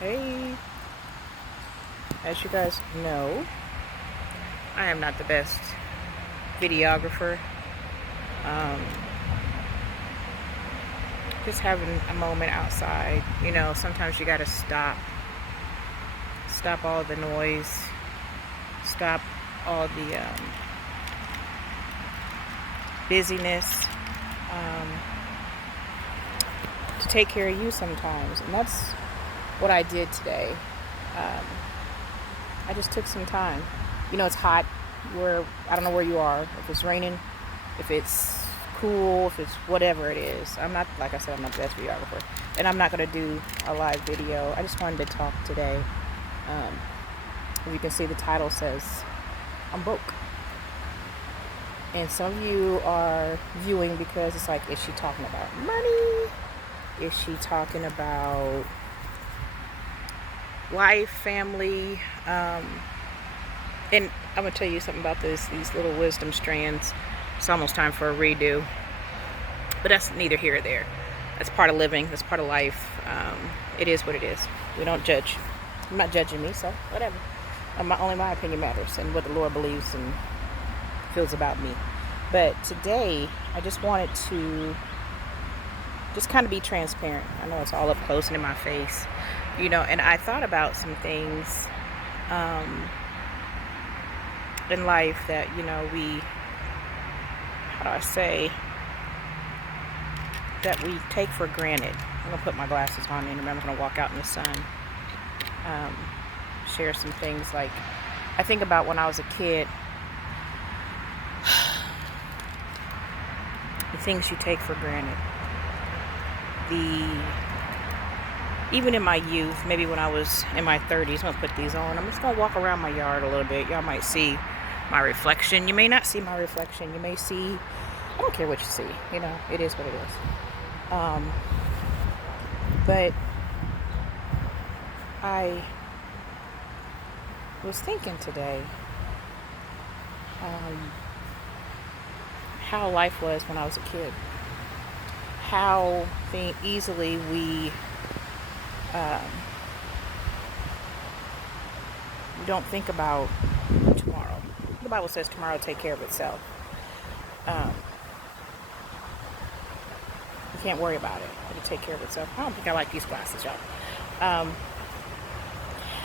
Hey, as you guys know, I am not the best videographer. Um, just having a moment outside. Sometimes you gotta stop all the noise, stop all the busyness, um, to take care of you sometimes. And that's what I did today. Um, I just took some time. It's hot where I don't know where you are. If it's raining, if it's cool, if it's whatever it is. I'm not, like I said, I'm not the best videographer, and I'm not gonna do a live video. I just wanted to talk today. As you can see, the title says I'm broke, and some of you are viewing because it's like, is she talking about money? Is she talking about life, family? And I'm gonna tell you something about these little wisdom strands. It's almost time for a redo, but that's neither here or there. That's part of living. That's part of life. It is what it is. We don't judge. I'm not judging me, so whatever. Only my opinion matters, and what the Lord believes and feels about me. But today, I just wanted to just kind of be transparent. I know it's all up close and in my face, and I thought about some things in life that, how do I say, that we take for granted. I'm gonna put my glasses on and remember, I'm gonna walk out in the sun. Share some things. Like, I think about when I was a kid, the things you take for granted. Even in my youth, maybe when I was in my 30s, I'm gonna put these on. I'm just gonna walk around my yard a little bit. Y'all might see my reflection. You may not see my reflection. You may see, I don't care what you see. It is what it is. But I was thinking today how life was when I was a kid. How easily we don't think about tomorrow. The Bible says tomorrow will take care of itself. You can't worry about it. It'll take care of itself. I don't think I like these glasses, y'all.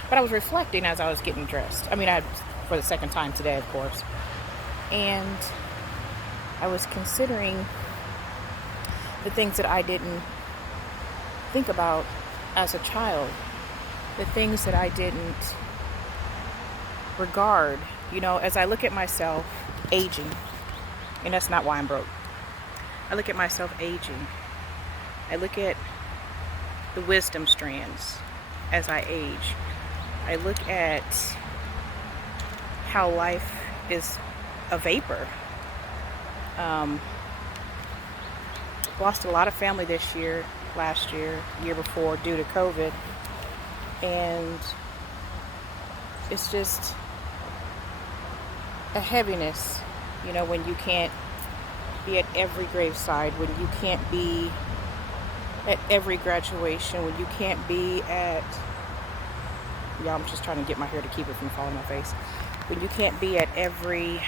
But I was reflecting as I was getting dressed. For the second time today, of course. And I was considering the things that I didn't think about as a child. The things that I didn't regard. As I look at myself aging, and that's not why I'm broke. I look at myself aging. I look at the wisdom strands as I age. I look at how life is a vapor. Lost a lot of family this year, last year, year before, due to COVID. And it's just a heaviness, when you can't be at every graveside, when you can't be at every graduation, when you can't be at, I'm just trying to get my hair to keep it from falling on my face, when you can't be at everything,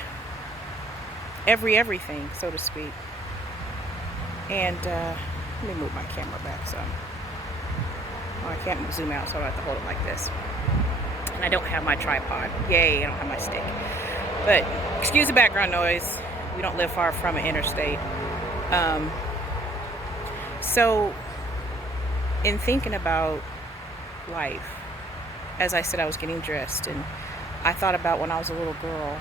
so to speak. And let me move my camera back some. Oh, I can't zoom out, so I have to hold it like this. And I don't have my tripod. Yay, I don't have my stick. But excuse the background noise. We don't live far from an interstate. So in thinking about life, as I said, I was getting dressed, and I thought about when I was a little girl.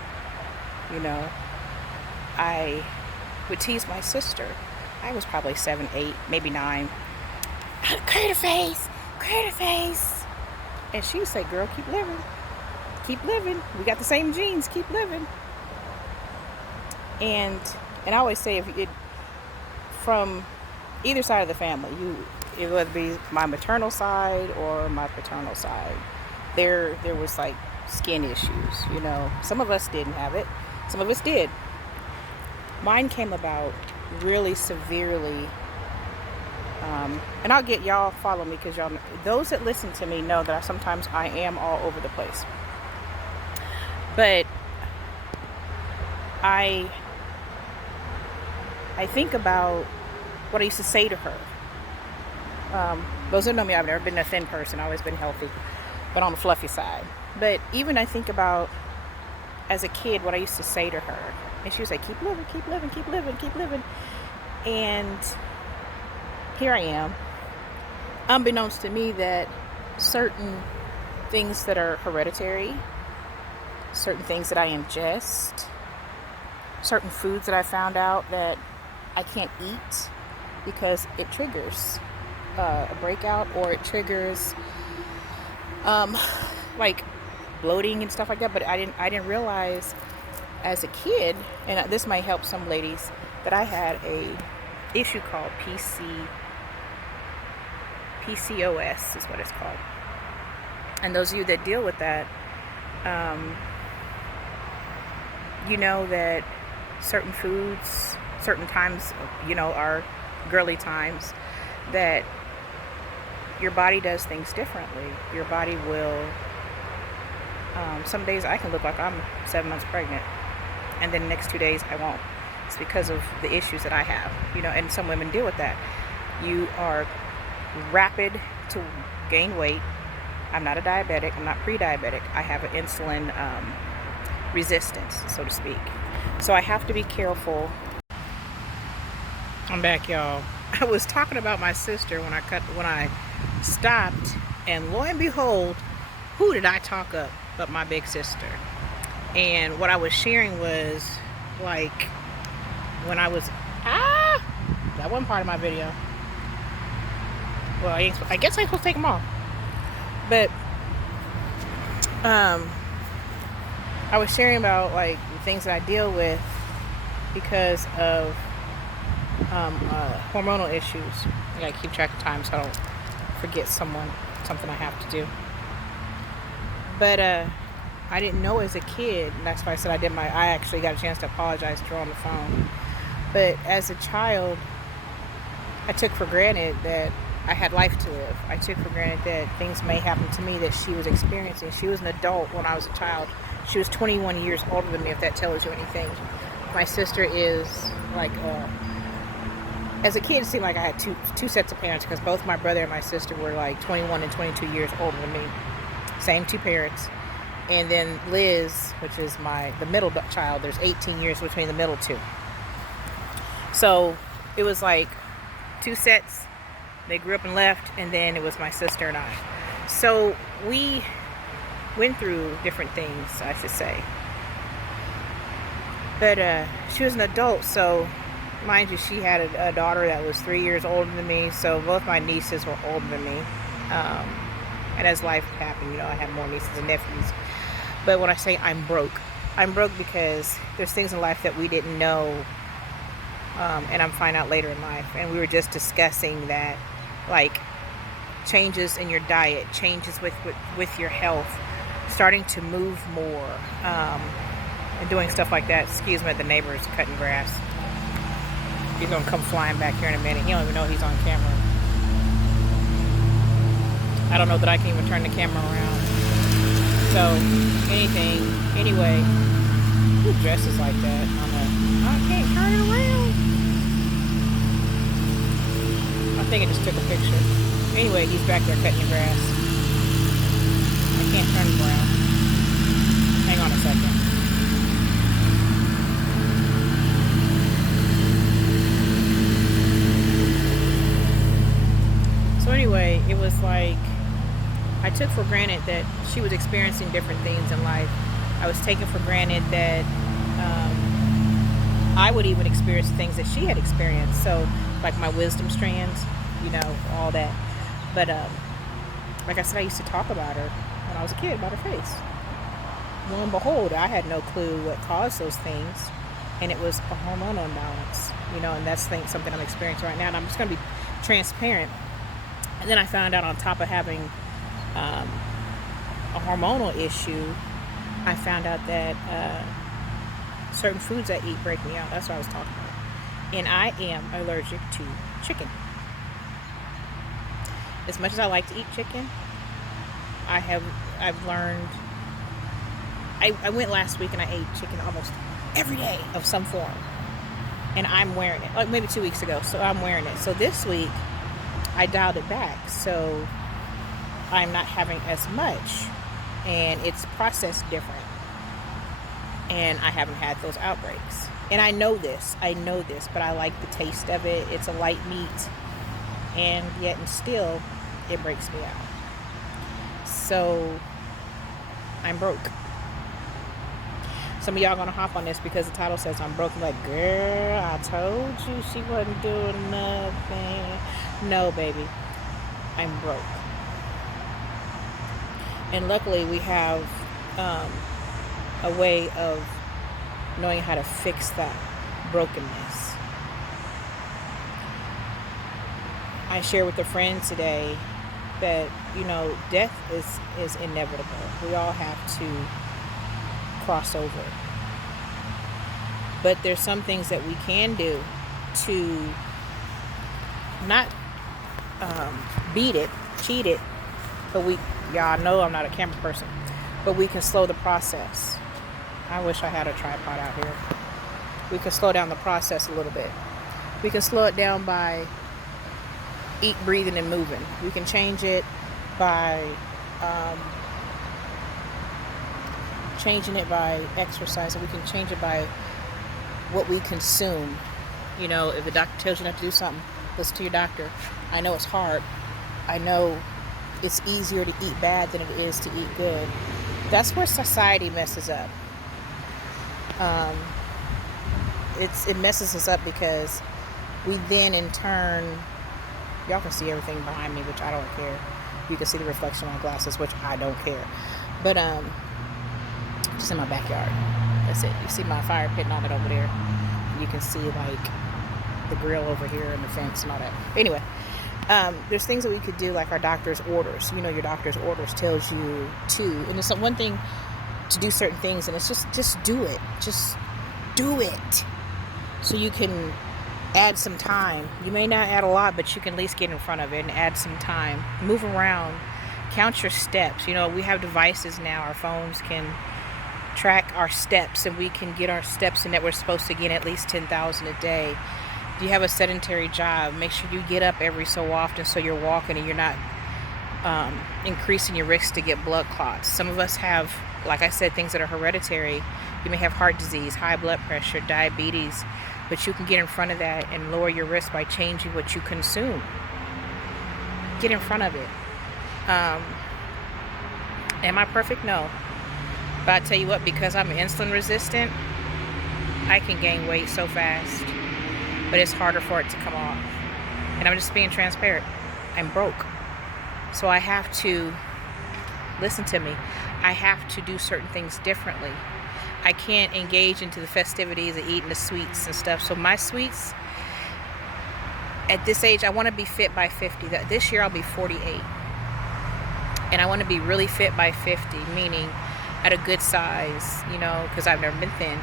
I would tease my sister. I was probably 7, 8, maybe 9. Create a face, create a face. And she would say, girl, keep living. Keep living. We got the same genes. Keep living. And I always say, if it from either side of the family, whether it be my maternal side or my paternal side, there was like skin issues. Some of us didn't have it. Some of us did. Mine came about really severely And I'll get y'all follow me, because y'all, those that listen to me know that sometimes I am all over the place. But I think about what I used to say to her. Those that know me, I've never been a thin person. I've always been healthy, but on the fluffy side. But even I think about, as a kid, what I used to say to her. And she was like, keep living, keep living, keep living, keep living. And here I am, unbeknownst to me, that certain things that are hereditary, certain things that I ingest, certain foods that I found out that I can't eat because it triggers a breakout, or it triggers like bloating and stuff like that. But I didn't realize as a kid, and this might help some ladies, that I had a issue called PCOS is what it's called. And those of you that deal with that, you know that certain foods, certain times, are girly times, that your body does things differently. Your body will, some days I can look like I'm 7 months pregnant, and then the next 2 days I won't. It's because of the issues that I have, and some women deal with that. You are rapid to gain weight. I'm not a diabetic. I'm not pre-diabetic. I have an insulin resistance, so to speak. So I have to be careful. I'm back, y'all. I was talking about my sister when I stopped, and lo and behold, who did I talk up but my big sister? And what I was sharing was, like, when I was that wasn't part of my video. Well, I guess I'm supposed to take them off. But I was sharing about, like, the things that I deal with because of hormonal issues. I gotta keep track of time so I don't forget something I have to do. But I didn't know as a kid, and that's why I said I actually got a chance to apologize to her on the phone. But as a child, I took for granted that I had life to live. I took for granted that things may happen to me that she was experiencing. She was an adult when I was a child. She was 21 years older than me, if that tells you anything. My sister is like, as a kid, it seemed like I had two sets of parents, because both my brother and my sister were like 21 and 22 years older than me. Same two parents. And then Liz, which is the middle child, there's 18 years between the middle two. So it was like two sets. They grew up and left, and then it was my sister and I. So we went through different things, I should say. But she was an adult, so mind you, she had a daughter that was 3 years older than me. So both my nieces were older than me. And as life happened, I had more nieces and nephews. But when I say I'm broke because there's things in life that we didn't know, and I'm finding out later in life. And we were just discussing that, like, changes in your diet, changes with your health, starting to move more, and doing stuff like that. Excuse me, the neighbor's cutting grass. He's gonna come flying back here in a minute. He don't even know he's on camera. I don't know that I can even turn the camera around. So, anyway, who dresses like that? I can't turn it around. I think I just took a picture. Anyway, he's back there cutting the grass. I can't turn it around. Hang on a second. So anyway, it was like, I took for granted that she was experiencing different things in life. I was taking for granted that I would even experience things that she had experienced. So, like my wisdom strands, all that. But like I said, I used to talk about her when I was a kid, about her face. Lo and behold, I had no clue what caused those things, and it was a hormonal imbalance. And that's something I'm experiencing right now. And I'm just going to be transparent. And then I found out, on top of having a hormonal issue, I found out that certain foods I eat break me out. That's what I was talking about. And I am allergic to chicken. as much as I like to eat chicken, I've learned. I went last week and I ate chicken almost every day of some form, and I'm wearing it. Like maybe 2 weeks ago, so I'm wearing it. So this week I dialed it back, so I'm not having as much, and it's processed different, and I haven't had those outbreaks. And I know this, but I like the taste of it. It's a light meat, and yet and still it breaks me out. So I'm broke. Some of y'all gonna hop on this because the title says I'm broke. I'm like, girl, I told you she wasn't doing nothing. No, baby, I'm broke. And luckily we have a way of knowing how to fix that brokenness. I shared with a friend today that, death is inevitable. We all have to cross over. But there's some things that we can do to not beat it, cheat it, but y'all know I'm not a camera person, but we can slow the process. I wish I had a tripod out here. We can slow down the process a little bit. We can slow it down by eat, breathing, and moving. We can change it by changing it by exercise, and we can change it by what we consume. If the doctor tells you not to do something, listen to your doctor. I know it's hard. I know it's easier to eat bad than it is to eat good. That's where society messes up. It messes us up because we then in turn, y'all can see everything behind me, which I don't care. You can see the reflection of my glasses, which I don't care. But just in my backyard. That's it. You see my fire pit and all that over there. You can see like the grill over here and the fence and all that. Anyway, there's things that we could do, like our doctor's orders. Your doctor's orders tells you to, and it's one thing to do certain things, and it's just do it. Just do it. So you can add some time. You may not add a lot, but you can at least get in front of it and add some time. Move around. Count your steps. We have devices now. Our phones can track our steps, and we can get our steps in that we're supposed to get at least 10,000 a day. Do you have a sedentary job? Make sure you get up every so often so you're walking and you're not increasing your risk to get blood clots. Some of us have, like I said, things that are hereditary. You may have heart disease, high blood pressure, diabetes, but you can get in front of that and lower your risk by changing what you consume. Get in front of it. Am I perfect? No. But I tell you what, because I'm insulin resistant, I can gain weight so fast, but it's harder for it to come off. And I'm just being transparent. I'm broke. So I have to, listen to me, I have to do certain things differently. I can't engage into the festivities of eating the sweets and stuff. So my sweets, at this age, I want to be fit by 50. This year I'll be 48. And I want to be really fit by 50, meaning at a good size, because I've never been thin.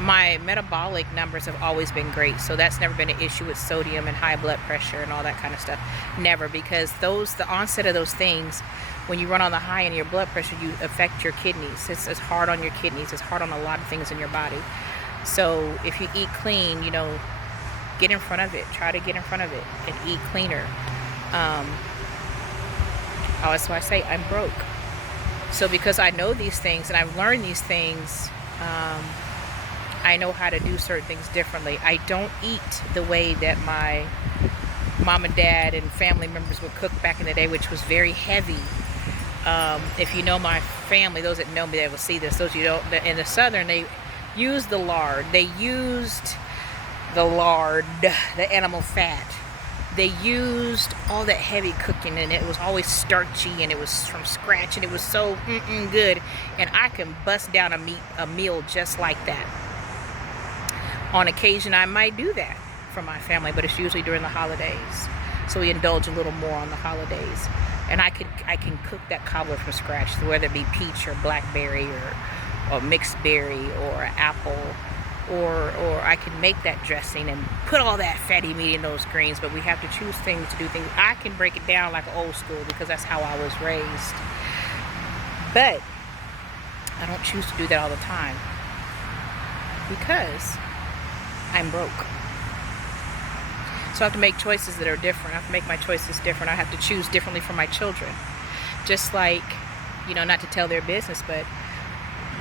My metabolic numbers have always been great, so that's never been an issue with sodium and high blood pressure and all that kind of stuff. Never, because the onset of those things, when you run on the high end of your blood pressure, you affect your kidneys. It's hard on your kidneys. It's hard on a lot of things in your body. So if you eat clean, get in front of it. Try to get in front of it and eat cleaner. That's why I say I'm broke. So because I know these things and I've learned these things, I know how to do certain things differently. I don't eat the way that my mom and dad and family members would cook back in the day, which was very heavy. If you know my family, those that know me, they will see this. Those you don't, in the Southern, they used the lard. They used the lard, the animal fat. They used all that heavy cooking, and it was always starchy, and it was from scratch, and it was so good. And I can bust down a meal just like that. On occasion, I might do that for my family, but it's usually during the holidays. So we indulge a little more on the holidays. And I can cook that cobbler from scratch, whether it be peach or blackberry or mixed berry or apple. or I can make that dressing and put all that fatty meat in those greens, but we have to choose things to do things. I can break it down like old school because that's how I was raised. But I don't choose to do that all the time because I'm broke. So I have to make choices that are different. I have to make my choices different. I have to choose differently for my children. Just like, not to tell their business, but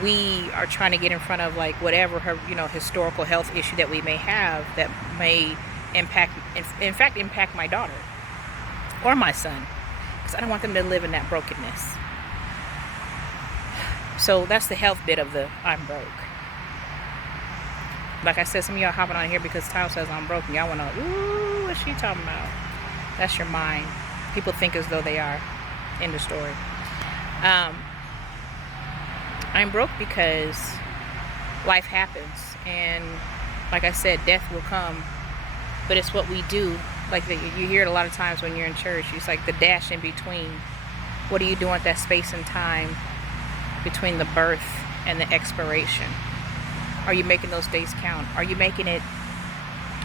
we are trying to get in front of like whatever historical health issue that we may have that may impact my daughter or my son, because I don't want them to live in that brokenness. So that's the health bit of the I'm broke. Like I said, some of y'all hopping on here because Tyler says I'm broke and y'all want to, ooh, what's she talking about? That's your mind. People think as though they are. End of story. I'm broke because life happens, and like I said, death will come, but it's what we do. Like you hear it a lot of times when you're in church. It's like the dash in between. What are you doing with that space and time between the birth and the expiration? Are you making those days count? Are you making it,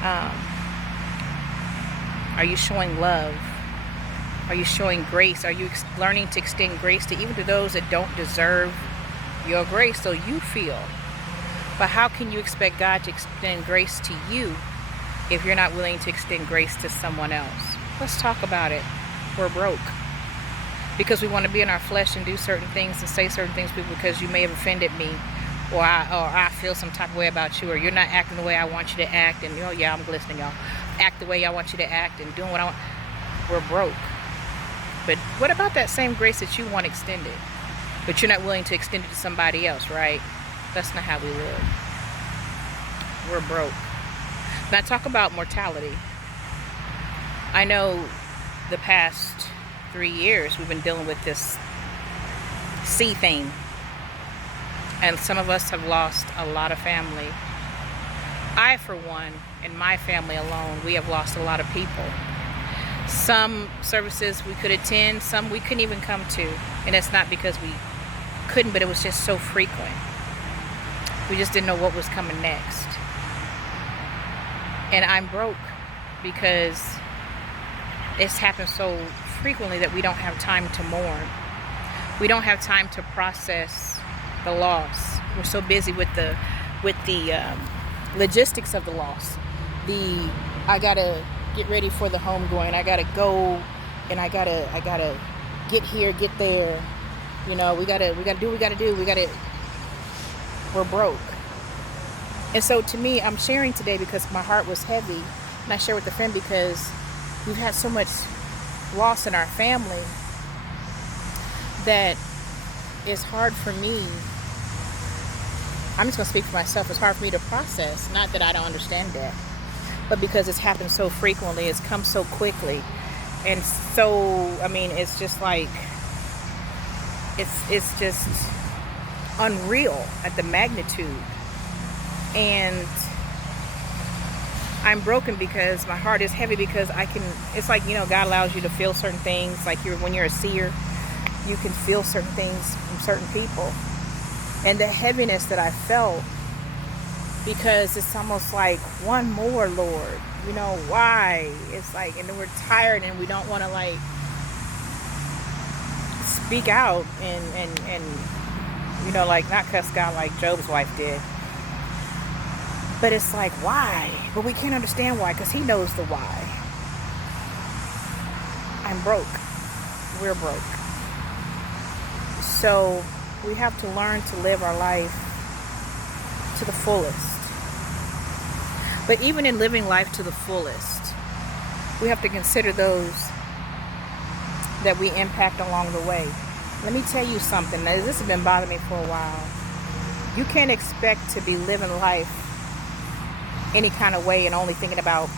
are you showing love? Are you showing grace? Are you learning to extend grace to even to those that don't deserve your grace, so you feel? But how can you expect God to extend grace to you if you're not willing to extend grace to someone else? Let's talk about it. We're broke because we want to be in our flesh and do certain things and say certain things because you may have offended me, or I feel some type of way about you, or you're not acting the way I want you to act, and yeah, I'm listening, y'all. Act the way I want you to act and doing what I want. We're broke. But what about that same grace that you want extended, but you're not willing to extend it to somebody else, right? That's not how we live. We're broke. Now talk about mortality. I know the past 3 years we've been dealing with this sea thing, and some of us have lost a lot of family. I, for one, in my family alone, we have lost a lot of people. Some services we could attend, some we couldn't even come to, and it's not because we couldn't, but it was just so frequent. We just didn't know what was coming next. And I'm broke because it's happened so frequently that we don't have time to mourn. We don't have time to process the loss. We're so busy with the logistics of the loss. I gotta get ready for the homegoing. I gotta go, and I gotta get here, get there. We gotta do what we gotta do. We're broke. And so to me, I'm sharing today because my heart was heavy, and I share with a friend because we've had so much loss in our family that it's hard for me. I'm just gonna speak for myself. It's hard for me to process. Not that I don't understand that, but because it's happened so frequently, it's come so quickly, and so it's just like it's just unreal at the magnitude. And I'm broken because my heart is heavy because it's like, God allows you to feel certain things. Like when you're a seer, you can feel certain things from certain people. And the heaviness that I felt, because it's almost like, one more, Lord, why? It's like, and then we're tired and we don't want to like speak out and like not cuss God like Job's wife did. But it's like, why? But we can't understand why, because he knows the why. I'm broke. We're broke. So we have to learn to live our life to the fullest. But even in living life to the fullest, we have to consider those that we impact along the way. Let me tell you something. Now, this has been bothering me for a while. You can't expect to be living life any kind of way and only thinking about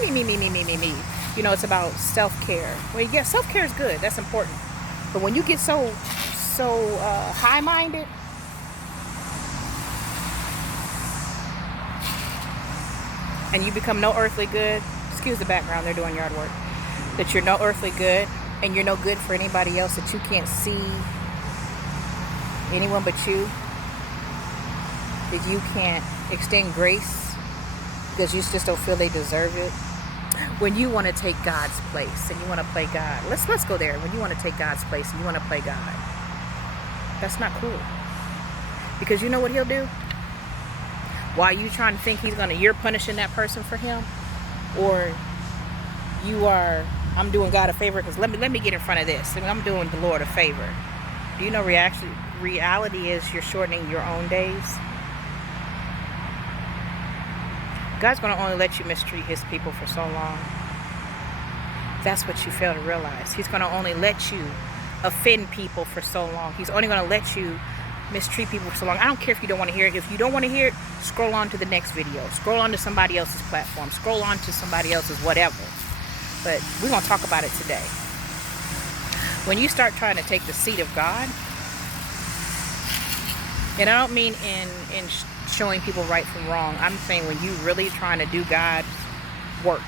me. It's about self-care. Well, yeah, self-care is good. That's important. But when you get so high-minded, and you become no earthly good, excuse the background, they're doing yard work, that you're no earthly good, and you're no good for anybody else, that you can't see anyone but you, that you can't extend grace because you just don't feel they deserve it. When you want to take God's place and you want to play God, let's go there. When you want to take God's place and you want to play God, that's not cool. Because you know what he'll do? While you trying to think you're punishing that person for him, or I'm doing God a favor because let me get in front of this. I'm doing the Lord a favor. Do you know reality is you're shortening your own days? God's going to only let you mistreat his people for so long. That's what you fail to realize. He's going to only let you offend people for so long. He's only going to let you mistreat people for so long. I don't care if you don't want to hear it. If you don't want to hear it, scroll on to the next video. Scroll on to somebody else's platform. Scroll on to somebody else's whatever. But we're going to talk about it today. When you start trying to take the seat of God, and I don't mean in showing people right from wrong. I'm saying when you really trying to do God's work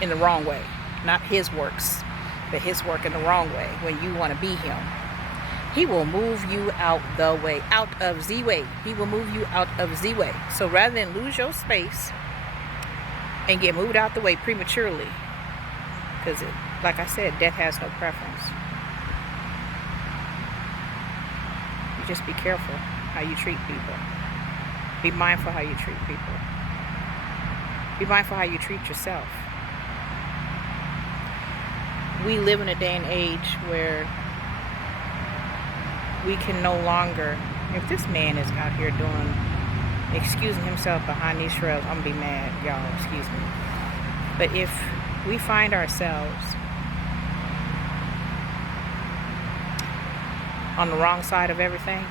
in the wrong way. Not his works, but his work in the wrong way. When you want to be him, he will move you out the way, out of the way. He will move you out of the way. So rather than lose your space and get moved out the way prematurely, because like I said, death has no preference. You just be careful how you treat people. Be mindful how you treat people. Be mindful how you treat yourself. We live in a day and age where we can no longer, if this man is out here excusing himself behind these shrubs, I'm gonna be mad, y'all, excuse me. But if we find ourselves on the wrong side of everything,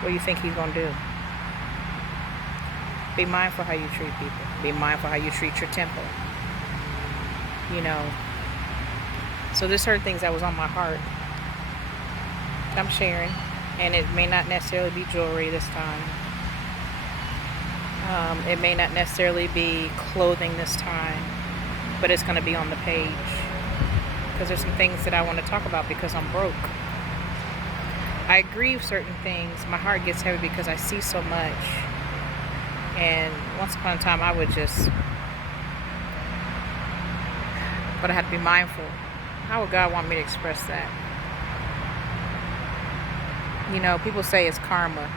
what do you think he's gonna do? Be mindful how you treat people. Be mindful how you treat your temple. You know, so there's certain things that was on my heart that I'm sharing, and it may not necessarily be jewelry this time. It may not necessarily be clothing this time, but it's going to be on the page because there's some things that I want to talk about because I'm broke. I agree with certain things. My heart gets heavy because I see so much, and once upon a time I would just, but I had to be mindful. How would God want me to express that? You know, people say it's karma.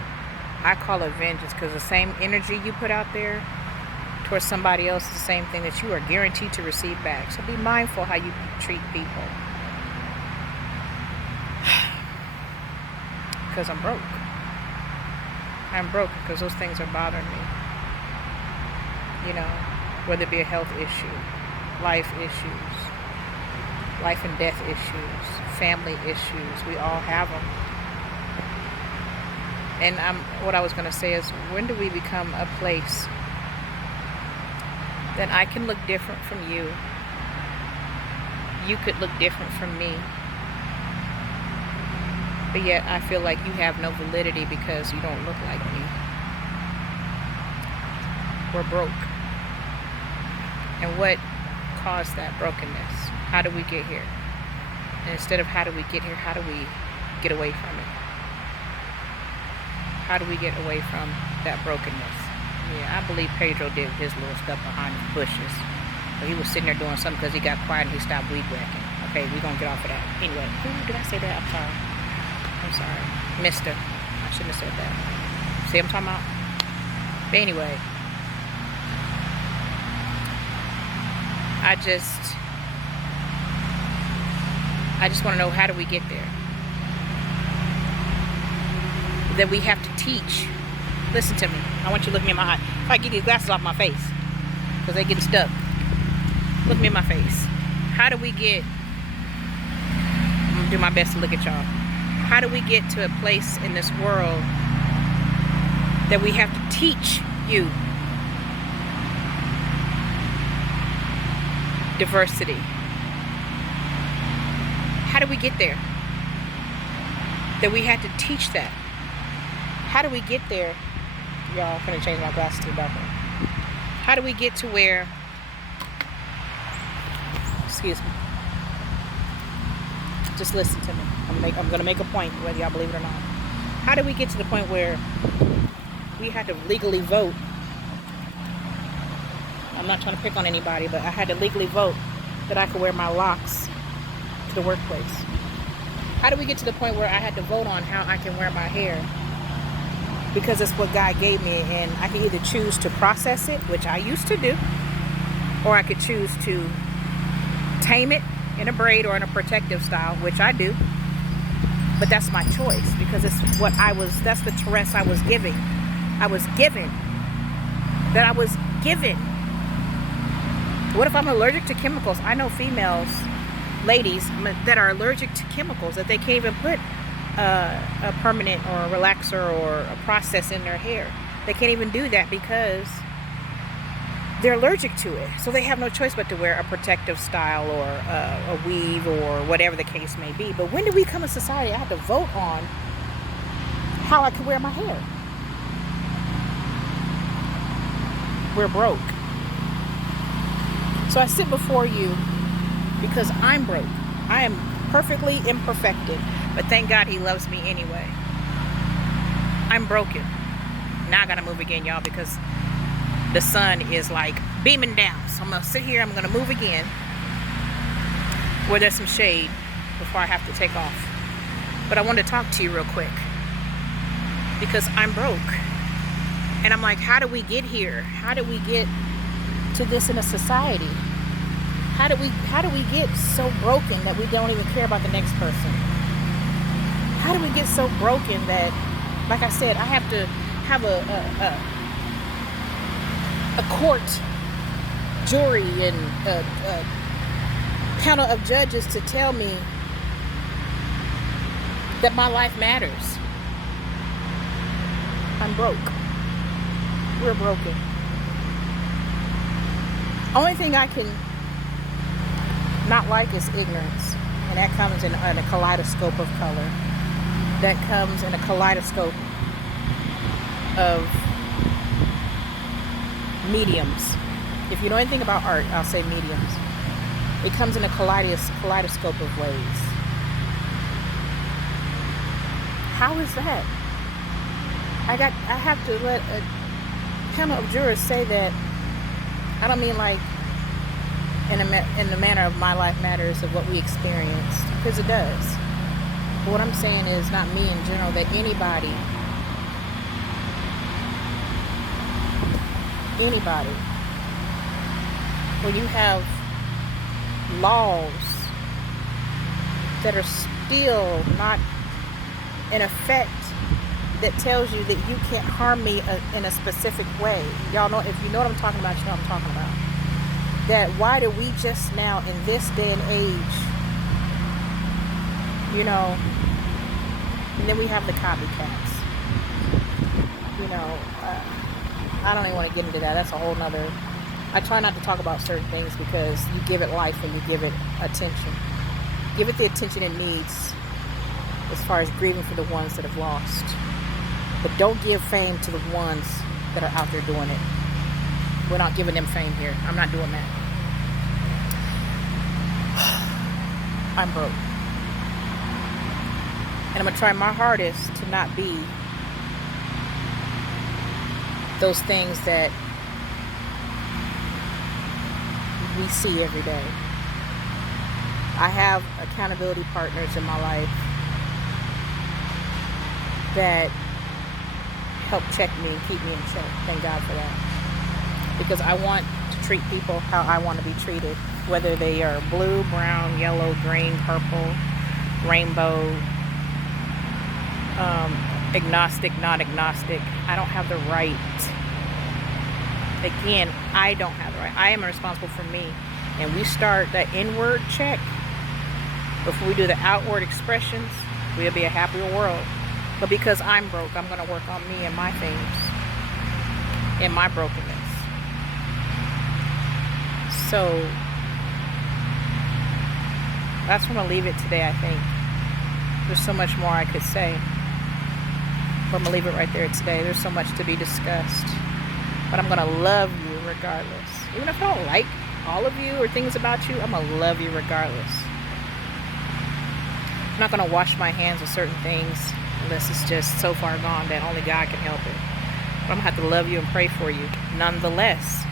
I call it vengeance because the same energy you put out there towards somebody else is the same thing that you are guaranteed to receive back. So be mindful how you treat people. Because I'm broke. I'm broke because those things are bothering me. You know, whether it be a health issue, life issues, life and death issues, family issues. We all have them. And what I was going to say is, when do we become a place that I can look different from you? You could look different from me. But yet I feel like you have no validity because you don't look like me. We're broke. And what caused that brokenness? How do we get here? And instead of how do we get here, how do we get away from it? How do we get away from that brokenness? Yeah, I believe Pedro did his little stuff behind the bushes. But he was sitting there doing something because he got quiet and he stopped weed whacking. Okay, we're going to get off of that. Anyway, did I say that? I'm sorry. Mister. I shouldn't have said that. See what I'm talking about? But anyway, I just want to know, how do we get there? That we have to teach. Listen to me. I want you to look me in my eye. If I get these glasses off my face, because they're getting stuck. Look me in my face. How do we get, I'm going to do my best to look at y'all. How do we get to a place in this world that we have to teach you diversity? How do we get there? That we had to teach that. How do we get there? Y'all, I'm gonna change my glasses to the dark one. How do we get to where, excuse me, just listen to me. I'm gonna make a point, whether y'all believe it or not. How did we get to the point where we had to legally vote? I'm not trying to pick on anybody, but I had to legally vote that I could wear my locks to the workplace. How did we get to the point where I had to vote on how I can wear my hair? Because it's what God gave me, and I can either choose to process it, which I used to do, or I could choose to tame it in a braid or in a protective style, which I do. But that's my choice, because it's what that's the Teresa I was given. What if I'm allergic to chemicals? I know females, ladies, that are allergic to chemicals, that they can't even put a permanent or a relaxer or a process in their hair. They can't even do that because they're allergic to it. So they have no choice but to wear a protective style or a weave or whatever the case may be. But when did we come in society? I had to vote on how I could wear my hair. We're broke. So I sit before you because I'm broke. I am perfectly imperfected, but thank God he loves me anyway. I'm broken. Now I gotta move again, y'all, because the sun is like beaming down. So I'm gonna sit here, I'm gonna move again where there's some shade before I have to take off. But I want to talk to you real quick because I'm broke. And I'm like, how do we get here? How do we get to this in a society? How do we get so broken that we don't even care about the next person? How do we get so broken that, like I said, I have to have a court, jury, and a panel of judges to tell me that my life matters? I'm broke. We're broken. Only thing I can not like is ignorance, and that comes in a kaleidoscope of color. That comes in a kaleidoscope of mediums. If you know anything about art, I'll say mediums. It comes in a kaleidoscope of ways. How is that? I have to let a panel of jurors say that. I don't mean like in the manner of my life matters of what we experienced, because it does. But what I'm saying is, not me in general, that anybody, when you have laws that are still not in effect, that tells you that you can't harm me in a specific way. Y'all know, if you know what I'm talking about, you know what I'm talking about. That why do we just now, in this day and age, you know, and then we have the copycats. You know, I don't even want to get into that. That's a whole nother. I try not to talk about certain things because you give it life and you give it attention. Give it the attention it needs as far as grieving for the ones that have lost. But don't give fame to the ones that are out there doing it. We're not giving them fame here. I'm not doing that. I'm broke. And I'm going to try my hardest to not be those things that we see every day. I have accountability partners in my life that help check me and keep me in check. Thank God for that. Because I want to treat people how I want to be treated, whether they are blue, brown, yellow, green, purple, rainbow, agnostic, not agnostic. I don't have the right. Again, I don't have the right. I am responsible for me. And we start that inward check before we do the outward expressions, we'll be a happier world. But because I'm broke, I'm going to work on me and my things, and my brokenness. So that's where I'm going to leave it today, I think. There's so much more I could say. But I'm going to leave it right there today. There's so much to be discussed. But I'm going to love you regardless. Even if I don't like all of you or things about you, I'm going to love you regardless. I'm not going to wash my hands of certain things. unless it's just so far gone that only God can help it. But I'm going to have to love you and pray for you nonetheless.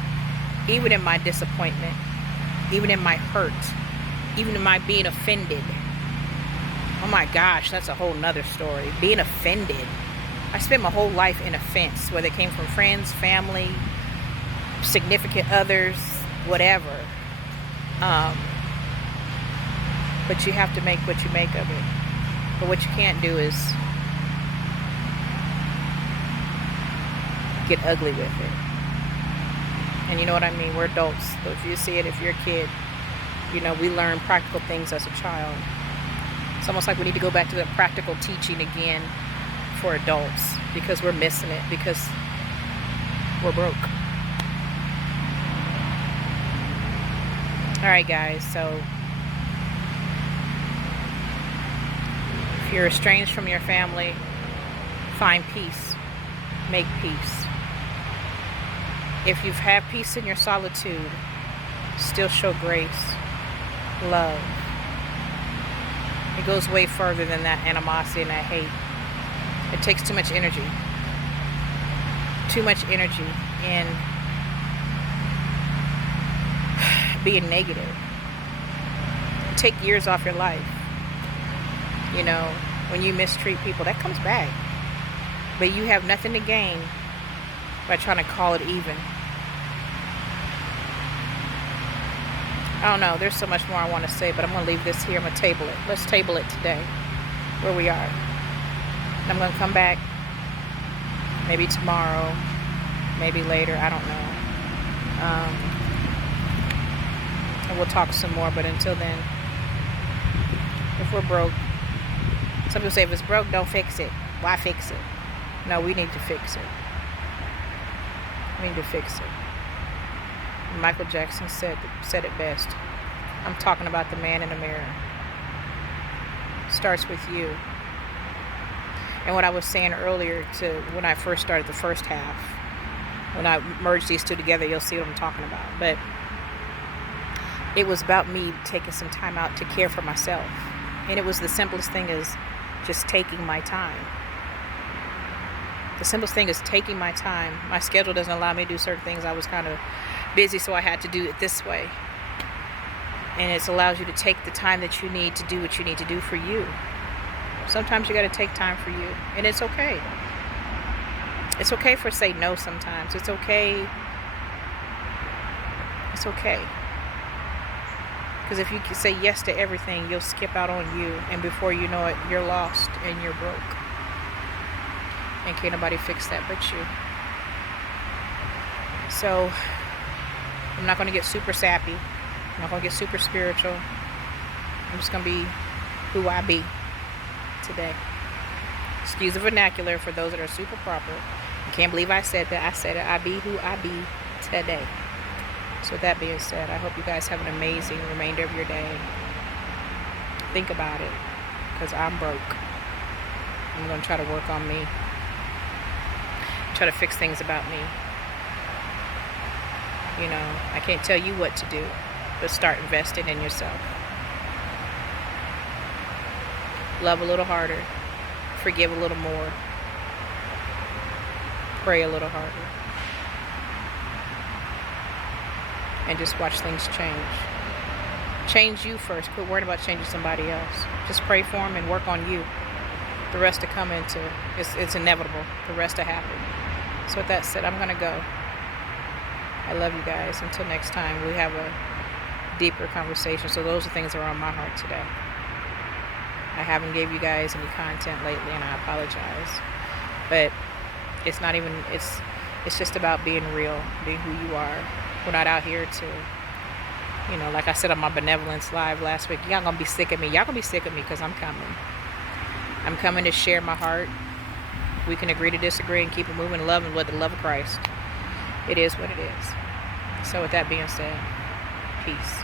Even in my disappointment, even in my hurt, even in my being offended. Oh my gosh, that's a whole nother story. Being offended. I spent my whole life in offense, whether it came from friends, family, significant others, whatever. But you have to make what you make of it. But what you can't do is get ugly with it. And you know what I mean? We're adults. So if you see it, if you're a kid, you know, we learn practical things as a child. It's almost like we need to go back to the practical teaching again for adults, because we're missing it, because we're broke. Alright guys, so if you're estranged from your family, find peace. Make peace. If you've had peace in your solitude, still show grace, love. It goes way further than that animosity and that hate. It takes too much energy. Too much energy in being negative. Take years off your life. You know, when you mistreat people, that comes back. But you have nothing to gain by trying to call it even. I don't know, there's so much more I want to say, but I'm going to leave this here. I'm going to table it. Let's table it today, where we are. And I'm going to come back maybe tomorrow, maybe later, I don't know. And we'll talk some more, but until then, if we're broke, some people say if it's broke, don't fix it. Why fix it? No, we need to fix it. We need to fix it. Michael Jackson said it best. I'm talking about the man in the mirror. Starts with you. And what I was saying earlier, to when I first started the first half, when I merged these two together, you'll see what I'm talking about. But it was about me taking some time out to care for myself. And it was the simplest thing, is just taking my time. The simplest thing is taking my time. My schedule doesn't allow me to do certain things. I was kind of busy, so I had to do it this way. And it allows you to take the time that you need to do what you need to do for you. Sometimes you got to take time for you, and it's okay. It's okay for say no sometimes. It's okay. It's okay. Because if you say yes to everything, you'll skip out on you, and before you know it, you're lost and you're broke. And can't nobody fix that but you. So I'm not going to get super sappy. I'm not going to get super spiritual. I'm just going to be who I be today. Excuse the vernacular for those that are super proper. I can't believe I said that. I said it. I be who I be today. So with that being said, I hope you guys have an amazing remainder of your day. Think about it, because I'm broke. I'm going to try to work on me. Try to fix things about me. You know, I can't tell you what to do, but start investing in yourself. Love a little harder. Forgive a little more. Pray a little harder. And just watch things change. Change you first. Quit worrying about changing somebody else. Just pray for them and work on you. The rest to come into, it's inevitable. The rest to happen. So with that said, I'm going to go. I love you guys. Until next time, we have a deeper conversation. So those are things that are on my heart today. I haven't gave you guys any content lately, and I apologize. But it's not even, it's just about being real, being who you are. We're not out here to, you know, like I said on my Benevolence Live last week, y'all gonna be sick of me. Y'all gonna be sick of me because I'm coming. I'm coming to share my heart. We can agree to disagree and keep it moving, love, and with the love of Christ. It is what it is. So with that being said, peace.